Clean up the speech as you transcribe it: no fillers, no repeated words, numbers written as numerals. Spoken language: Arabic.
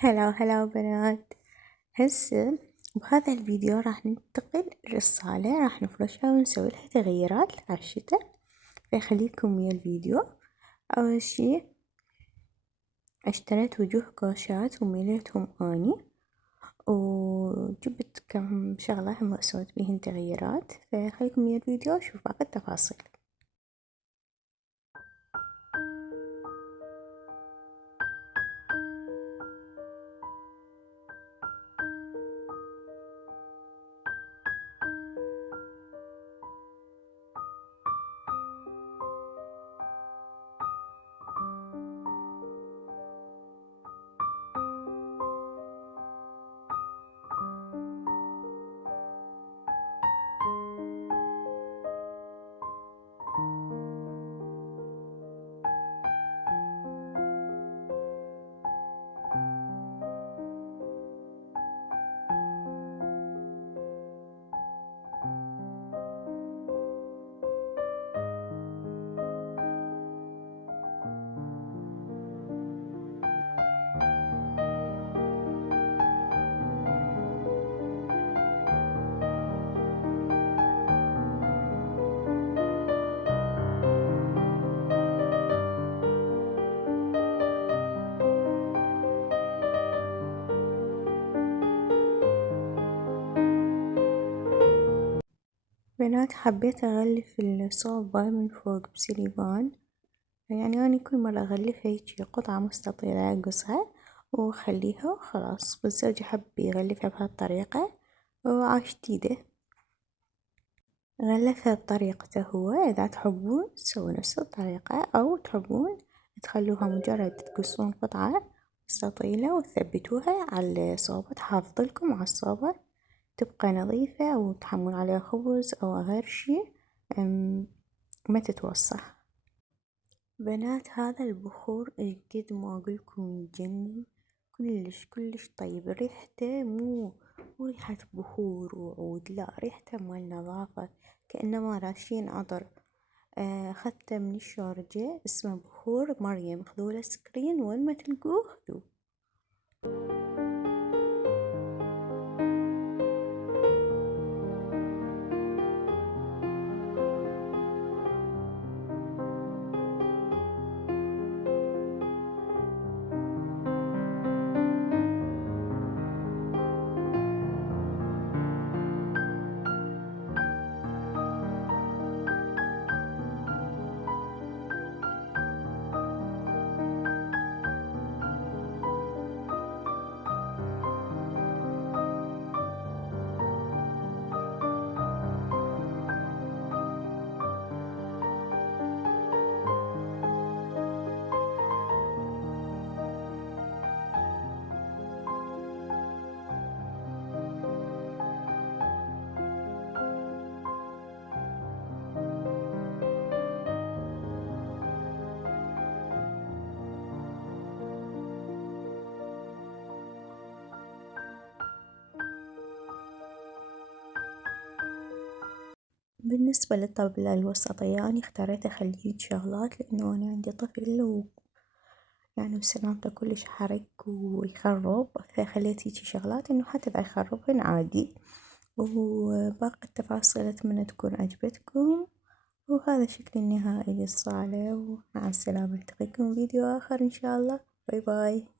هلا هلا بنات. هسه بهذا الفيديو راح ننتقل للصالة، راح نفرشها ونسوي لها تغييرات على الشتا، فخليكم ويا الفيديو. أول شي اشتريت وجوه كوشات ومليتهم أني، وجبت كم شغلة هم سويت بيهن تغييرات، فخليكم ويا الفيديو وشوفوا باقي التفاصيل. بنات، حبيت أغلف الصوبة من فوق بسيليكون، يعني أنا كل مرة أغلفها هيجي قطعة مستطيلة أقصها وأخليها وخلاص، بس زوجي حب يغلفها بهالطريقة وعاش جديدة، غلفها بطريقته هو. إذا تحبون تسووا نفس الطريقة أو تحبون تخلوها مجرد تقصون قطعة مستطيلة وتثبتوها على الصوبة، تحافظلكم على الصوبة تبقى نظيفة، وتحمون عليها خبز أو غير شي ما تتوسخ. بنات، هذا البخور قد ما أقولكم يجنن، كلش كلش طيب. ريحته مو ريحة بخور وعود، لا، ريحته مال نظافة، كأنما راشين عطر. أخذته من الشارجة، اسمه بخور مريم، خذوا له سكرين وين ما تلقوه خذوه. بالنسبة للطاولة الوسطية، أنا اختاريت أخليه شغلات لأنه أنا عندي طفل يعني وسلامته كلش حرك ويخرب، فخليت هيجي شغلات إنه حتى إذا يخربن عادي. وباقي التفاصيل أتمنى تكون عجبتكم، وهذا شكل النهائي للصالة، ومع السلامة، نلتقيكم فيديو آخر إن شاء الله. باي باي.